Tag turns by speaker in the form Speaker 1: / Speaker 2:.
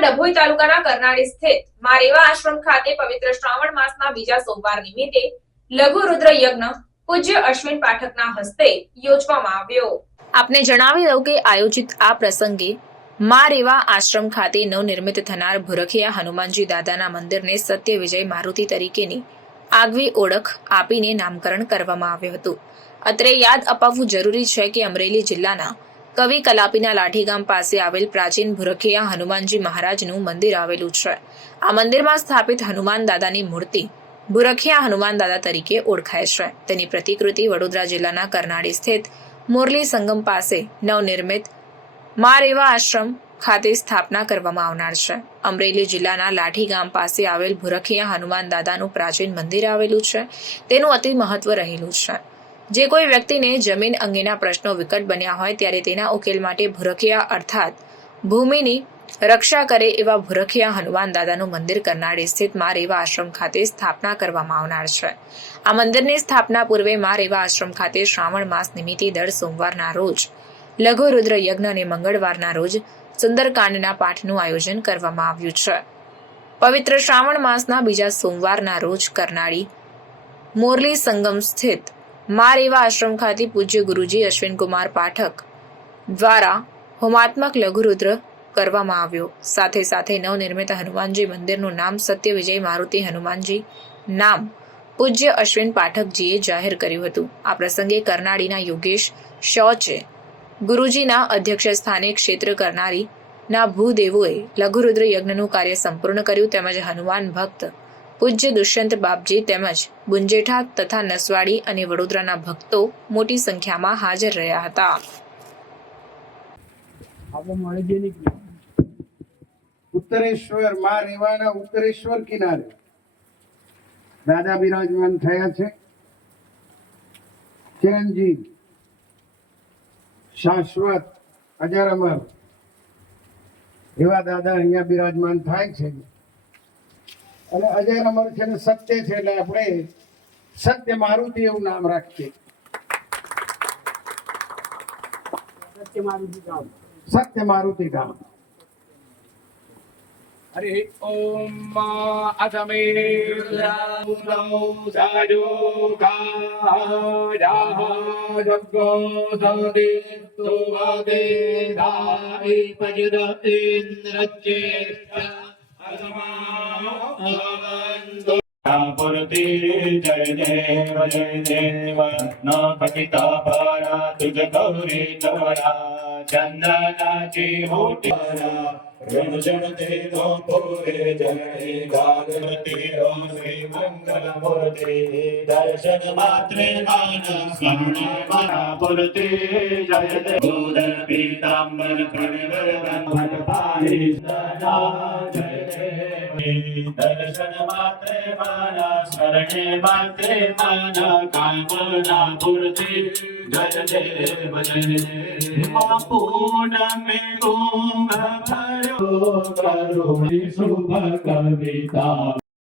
Speaker 1: ડભોઈ તાલુકાના કરનાળી સ્થિત મારેવા આશ્રમ ખાતે પવિત્ર શ્રાવણ માસના બીજા સોમવાર નિમિત્તે લઘુ રુદ્ર યજ્ઞ પૂજ્ય અશ્વિન પાઠકના હસ્તે યોજવામાં આવ્યો. આપને જણાવી દઉં કે આયોજિત આ પ્રસંગે મા રેવા આશ્રમ ખાતે નવનિર્મિત થનાર ભુરખિયા હનુમાનજી દાદાના મંદિરને સત્ય વિજય મારુતિ તરીકેની આગવી ઓળખ આપીને નામકરણ કરવામાં આવ્યું હતું. અત્રે યાદ અપાવવું જરૂરી છે કે અમરેલી જિલ્લાના કવિ કલાપીના લાઠીગામ પાસે આવેલ પ્રાચીન ભુરખિયા હનુમાનજી મહારાજનું મંદિર આવેલું છે. આ મંદિરમાં સ્થાપિત હનુમાન દાદાની મૂર્તિ ભુરખિયા હનુમાન દાદા તરીકે ઓળખાય છે. તેની પ્રતિકૃતિ વડોદરા જિલ્લાના કરનાળી સ્થિત મુરલી સંગમ પાસે નવનિર્મિત માર એવા આશ્રમ ખાતે સ્થાપના કરવામાં આવનાર છે. અમરેલી જિલ્લાના લાઠી ગામ પાસે આવેલ ભુરખિયા હનુમાન દાદાનું પ્રાચીન મંદિર આવેલું છે. તેનું અતિ મહત્વ રહેલું છે. જે કોઈ વ્યક્તિને જમીન અંગેના પ્રશ્નો વિકટ બન્યા હોય ત્યારે તેના ઉકેલ માટે ભુરખિયા અર્થાત ભૂમિની રક્ષા કરે એવા ભુરખિયા હનુમાન દાદાનું મંદિર કરનાળી સ્થિત મા રેવા આશ્રમ ખાતે સ્થાપના કરવામાં આવનાર છે. આ મંદિરની સ્થાપના પૂર્વે મા રેવા આશ્રમ ખાતે શ્રાવણ માસ નિમિત્તે દર સોમવારના રોજ, લઘુ રુદ્ર યજ્ઞ અને મંગળવારના રોજ સુંદરકાંડના પાઠનું આયોજન કરવામાં આવ્યું છે. પવિત્ર શ્રાવણ માસના બીજા સોમવારના રોજ કરનાળી મોરલી સંગમ સ્થિત મા રેવા આશ્રમ ખાતે પૂજ્ય ગુરુજી અશ્વિનકુમાર પાઠક દ્વારા હોમાત્મક લઘુરુદ્ર કરવામાં આવ્યો. સાથે સાથે નવનિર્મિત હનુમાનજી મંદિરનું નામ સત્ય વિજય મારુતિ હનુમાનજી નામ પૂજ્ય અશ્વિન પાઠકજીએ જાહેર કર્યું હતું. આ પ્રસંગે કરનાળીના યોગેશ શૌચે ગુરુજીના અધ્યક્ષ સ્થાને ક્ષેત્ર કરનારી ના ભૂદેવોએ લઘુરુદ્ર યજ્ઞનું કાર્ય સંપૂર્ણ કર્યું. તેમજ હનુમાન ભક્ત પૂજ્ય દુષ્યંત બાપજી તેમજ બુંજેઠા તથા નસવાડી અને વડોદરાના ભક્તો મોટી સંખ્યામાં હાજર રહ્યા હતા.
Speaker 2: ઉત્તરેશ્વર, માં રેવાના ઉત્તરેશ્વર કિનારે દાદા બિરાજમાન થયા છે. ચિરંજીવ શાશ્વત, અજર અમર એવા દાદા અહીંયા બિરાજમાન થાય છે. અને અજય અમર છે ને સત્ય છે એટલે આપણે સત્ય મારુતિ એવું નામ રાખીએ. સત્ય મારુતિ ધામ હરે ઓમ અધમે
Speaker 3: જગો ઇન્દ્રચેષ્ટા મૂર્તિ જય દેવ જય દેવ ન પતિતા પારા તુજ ગૌરી તવરા देव न पतिता पारा तुझ गौरी तवरा चंद्रनाची होटी रणजन देव पुरे जय भागवती रो श्री मंगल मूर्ति दर्शन मात्रे मान स्मरण मना पुरति जय देव पीतांबर प्रणवर ब्रह्मण पाहि सदा जय देव दर्शन मात्रे माना स्मरणे मात्रे माना कामना કવિતા